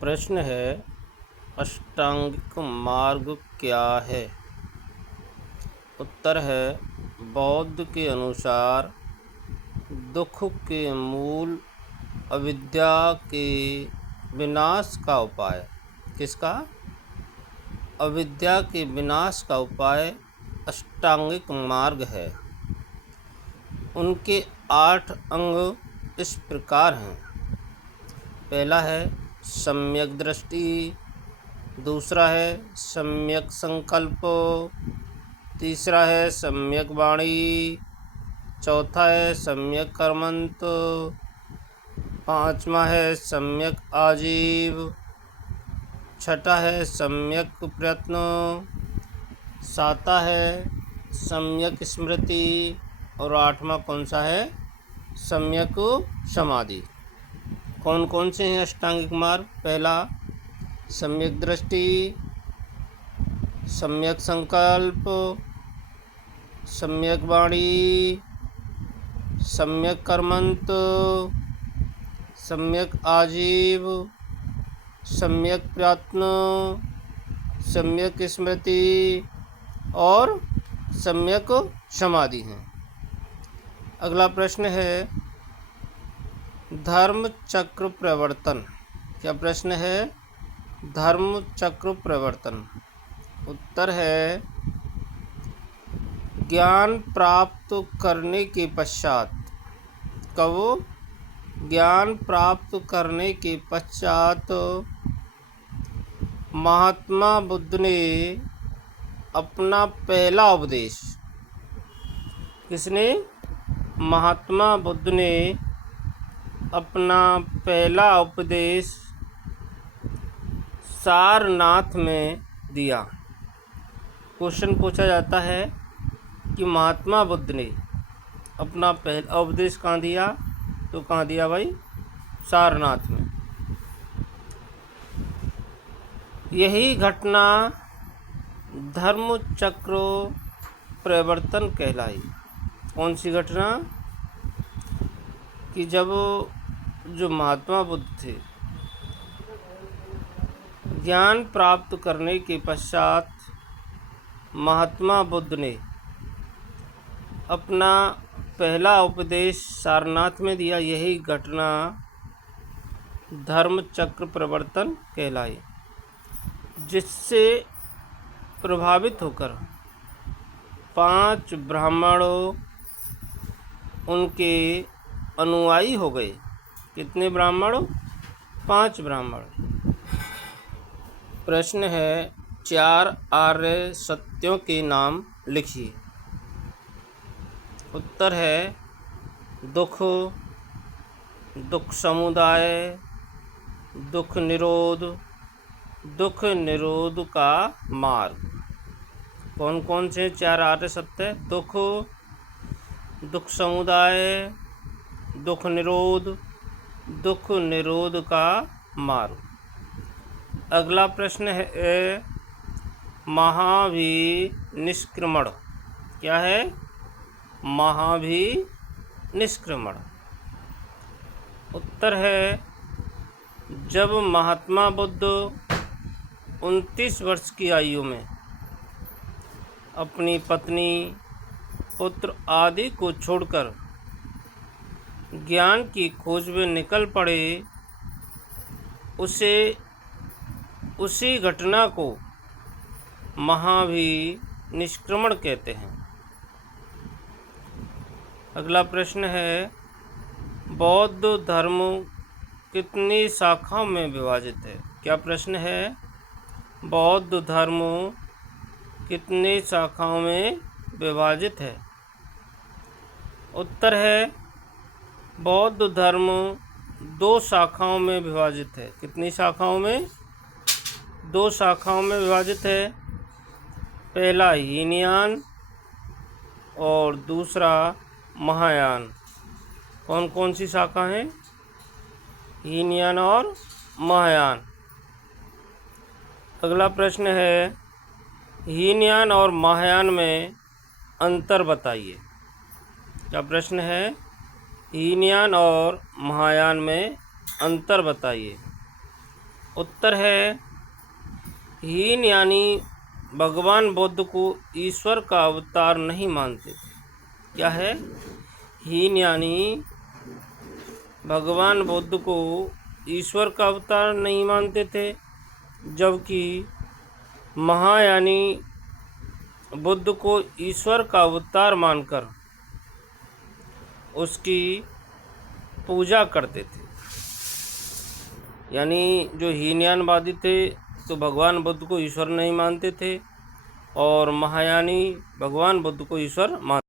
प्रश्न है, अष्टांगिक मार्ग क्या है? उत्तर है, बौद्ध के अनुसार दुख के मूल अविद्या के विनाश का उपाय। किसका? अविद्या के विनाश का उपाय अष्टांगिक मार्ग है। उनके 8 अंग इस प्रकार हैं। पहला है सम्यक दृष्टि, दूसरा है सम्यक संकल्प, तीसरा है सम्यक वाणी, चौथा है सम्यक कर्मंत, पांचवा है सम्यक आजीव, छठा है सम्यक प्रयत्न, सातवां है सम्यक स्मृति और आठवां कौन सा है? सम्यक समाधि। कौन कौन से हैं अष्टांगिक मार्ग? पहला सम्यक दृष्टि, सम्यक संकल्प, सम्यक वाणी, सम्यक कर्मंत, सम्यक आजीव, सम्यक प्रयत्न, सम्यक स्मृति और सम्यक समाधि हैं। अगला प्रश्न है धर्म चक्र प्रवर्तन। क्या प्रश्न है? धर्म चक्र प्रवर्तन। उत्तर है, ज्ञान प्राप्त करने के पश्चात। कब? ज्ञान प्राप्त करने के पश्चात महात्मा बुद्ध ने अपना पहला उपदेश। किसने? महात्मा बुद्ध ने अपना पहला उपदेश सारनाथ में दिया। क्वेश्चन पूछा जाता है कि महात्मा बुद्ध ने अपना पहला उपदेश कहाँ दिया? तो कहाँ दिया भाई? सारनाथ में। यही घटना धर्म चक्र प्रवर्तन कहलाई। कौन सी घटना? कि जब जो महात्मा बुद्ध थे, ज्ञान प्राप्त करने के पश्चात महात्मा बुद्ध ने अपना पहला उपदेश सारनाथ में दिया। यही घटना धर्म चक्र प्रवर्तन कहलाई, जिससे प्रभावित होकर 5 ब्राह्मणों उनके अनुयायी हो गए। कितने ब्राह्मण? 5 ब्राह्मण। प्रश्न है 4 आर्य सत्यों के नाम लिखिए। उत्तर है दुख, दुख समुदाय, दुख निरोध, दुख निरोध का मार्ग। कौन कौन से 4 आर्य सत्य? दुख, दुख समुदाय, दुख निरोध, दुख निरोध का मार्ग। अगला प्रश्न है महाभिनिष्क्रमण। क्या है? महाभिनिष्क्रमण। उत्तर है, जब महात्मा बुद्ध 29 वर्ष की आयु में अपनी पत्नी, पुत्र आदि को छोड़कर ज्ञान की खोज में निकल पड़े, उसी घटना को महाभिनिष्क्रमण कहते हैं। अगला प्रश्न है बौद्ध धर्म कितनी शाखाओं में विभाजित है? क्या प्रश्न है? बौद्ध धर्म कितनी शाखाओं में विभाजित है? उत्तर है, बौद्ध धर्म 2 शाखाओं में विभाजित है। कितनी शाखाओं में? 2 शाखाओं में विभाजित है। पहला हीनयान और दूसरा महायान। कौन कौन सी शाखा हैं? हीनयान और महायान। अगला प्रश्न है हीनयान और महायान में अंतर बताइए। क्या प्रश्न है? हीनयान और महायान में अंतर बताइए। उत्तर है हीन, यानी भगवान बुद्ध को ईश्वर का अवतार नहीं मानते थे। क्या है? हीन यानी भगवान बुद्ध को ईश्वर का अवतार नहीं मानते थे, जबकि महा यानी बुद्ध को ईश्वर का अवतार मानकर उसकी पूजा करते थे। यानी जो हीनयानवादी थे तो भगवान बुद्ध को ईश्वर नहीं मानते थे, और महायानी भगवान बुद्ध को ईश्वर मान